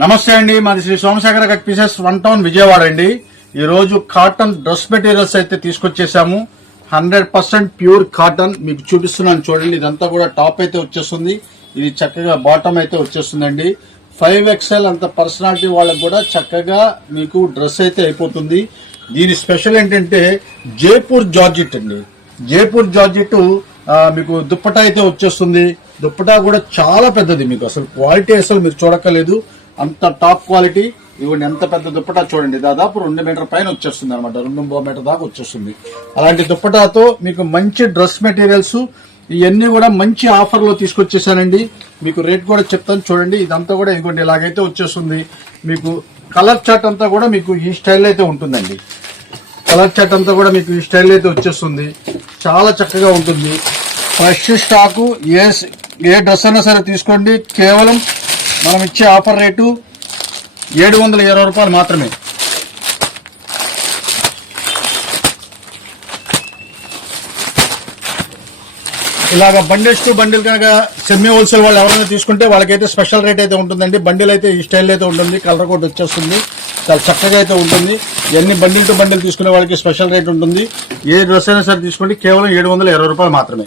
నమస్తే అండి, మాది Shri Somashekhara cut pieces 1 town Vijayawada అండి. ఈ రోజు కాటన్ డ్రెస్ మెటీరియల్స్ అయితే తీసుకొచ్చేసాము. 100% ప్యూర్ కాటన్ మీకు చూపిస్తున్నాను చూడండి. ఇదంతా కూడా టాప్ అయితే వచ్చేస్తుంది. ఇది చక్కగా బాటమ్ అయితే వచ్చేస్తుందండి. 5XL అంత పర్సనాలిటీ వాళ్ళకి కూడా చక్కగా మీకు డ్రెస్ అయితే అయిపోతుంది. దీని స్పెషల్ ఏంటంటే జైపూర్ జార్జెట్ అండి. జైపూర్ జార్జెట్ మీకు దుప్పటా అయితే వచ్చేస్తుంది. దుప్పటా కూడా చాలా పెద్దది, మీకు అసలు క్వాలిటీ అసలు మీరు చూడక్కర్లేదు, అంత టాప్ క్వాలిటీ. ఇవ్వండి ఎంత పెద్ద దుప్పటా చూడండి, దాదాపు 2 మీటర్ పైన వచ్చేస్తుంది అనమాట, 2.5 మీటర్ దాకా వచ్చేస్తుంది. అలాంటి దుప్పటాతో మీకు మంచి డ్రెస్ మెటీరియల్స్ ఇవన్నీ కూడా మంచి ఆఫర్ లో తీసుకొచ్చేసానండి. మీకు రేట్ కూడా చెప్తాను చూడండి. ఇదంతా కూడా ఇదిగోండి ఇలాగైతే వచ్చేస్తుంది. మీకు కలర్ చార్ట్ అంతా కూడా మీకు ఈ స్టైల్ అయితే ఉంటుందండి. కలర్ చార్ట్ అంతా కూడా మీకు ఈ స్టైల్ అయితే వచ్చేస్తుంది. చాలా చక్కగా ఉంటుంది. ఫ్రెష్ స్టాకు ఏ డ్రెస్ అయినా సరే తీసుకోండి. కేవలం మనం ఇచ్చే ఆఫర్ రేటు 720 రూపాయలు మాత్రమే. ఇలాగ బండిల్స్ టు బండిల్ కనుక సెమీ హోల్సేల్ వాళ్ళు ఎవరైనా తీసుకుంటే వాళ్ళకైతే స్పెషల్ రేట్ అయితే ఉంటుందండి. బండిల్ అయితే ఈ స్టైల్ అయితే ఉంటుంది, కలర్ కోట్ వచ్చేస్తుంది, చాలా చక్కగా అయితే ఉంటుంది. ఇవన్నీ బండిల్ టు బండిల్ తీసుకునే వాళ్ళకి స్పెషల్ రేట్ ఉంటుంది. ఏ డ్రెస్ అయినా సరే తీసుకోండి, కేవలం 720 రూపాయలు మాత్రమే.